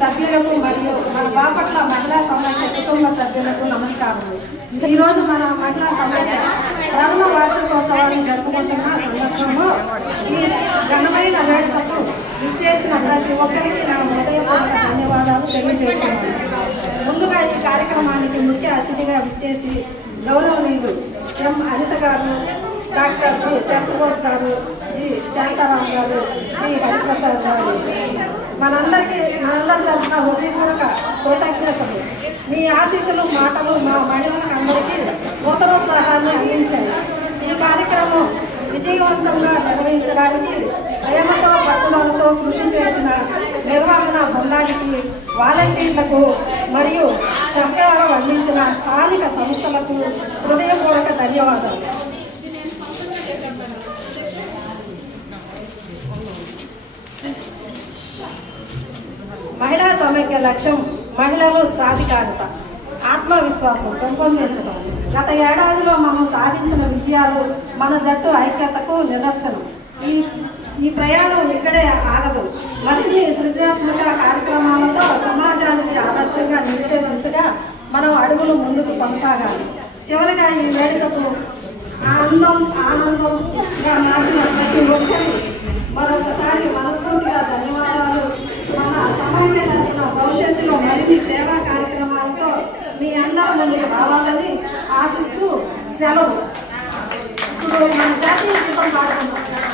సభ్యులకు మరియు మన బాపట్ల మహిళా సమైక్య కుటుంబ సభ్యులకు నమస్కారం. ఈరోజు మన మహిళా సమైక్య ప్రథమ వార్షికోత్సవాన్ని జరుపుకుంటున్న సందర్భంలో ఈ ఘనమైన వేడుకకు విచ్చేసిన ప్రతి ఒక్కరికి నా హృదయపూర్వక ధన్యవాదాలు తెలియజేస్తున్నాను. ముందుగా ఈ కార్యక్రమానికి ముఖ్య అతిథిగా విచ్చేసి గౌరవనీయులు ఎం అనిత గారు, డాక్టర్ బి శంకరబోస్ గారు, జి శాంతారాం గారు, బి హరిప్రసాద్ గారు, మనందరి తరఫున హృదయపూర్వక కృతజ్ఞతలు. మీ ఆశీస్సులు మాటలు మా మహిళలకు అందరికీ నూతనోత్సాహాన్ని అందించాయి. ఈ కార్యక్రమం విజయవంతంగా నిర్వహించడానికి ప్రేమతో పట్టుదలతో కృషి చేసిన నిర్వహణ బృందానికి, వాలంటీర్లకు మరియు సహకారం అందించిన స్థానిక సంస్థలకు హృదయపూర్వక ధన్యవాదాలు. మహిళా సమైక్య లక్ష్యం మహిళలు సాధికారత, ఆత్మవిశ్వాసం పెంపొందించడం. గత ఏడాదిలో మనం సాధించిన విజయాలు మన జట్టు ఐక్యతకు నిదర్శనం. ఈ ప్రయాణం ఇక్కడే ఆగదు. మరిన్ని సృజనాత్మక కార్యక్రమాలతో సమాజానికి ఆదర్శంగా నిలిచే దిశగా మనం అడుగులు ముందుకు కొనసాగాలి. చివరిగా ఈ వేడుకకు ఆనందంగా మార్చిన ప్రతి ఒక్కరికి మరొకసారి మనస్ఫూర్తిగా ధన్యవాదాలు. మన సమైక్య తరఫున భవిష్యత్తులో మరిన్ని సేవా కార్యక్రమాలతో మీ అందరి ముందుకు రావాలని ఆశిస్తూ సెలవు. ఇప్పుడు మన జాతీయ గీతం పాడుకుంటాం.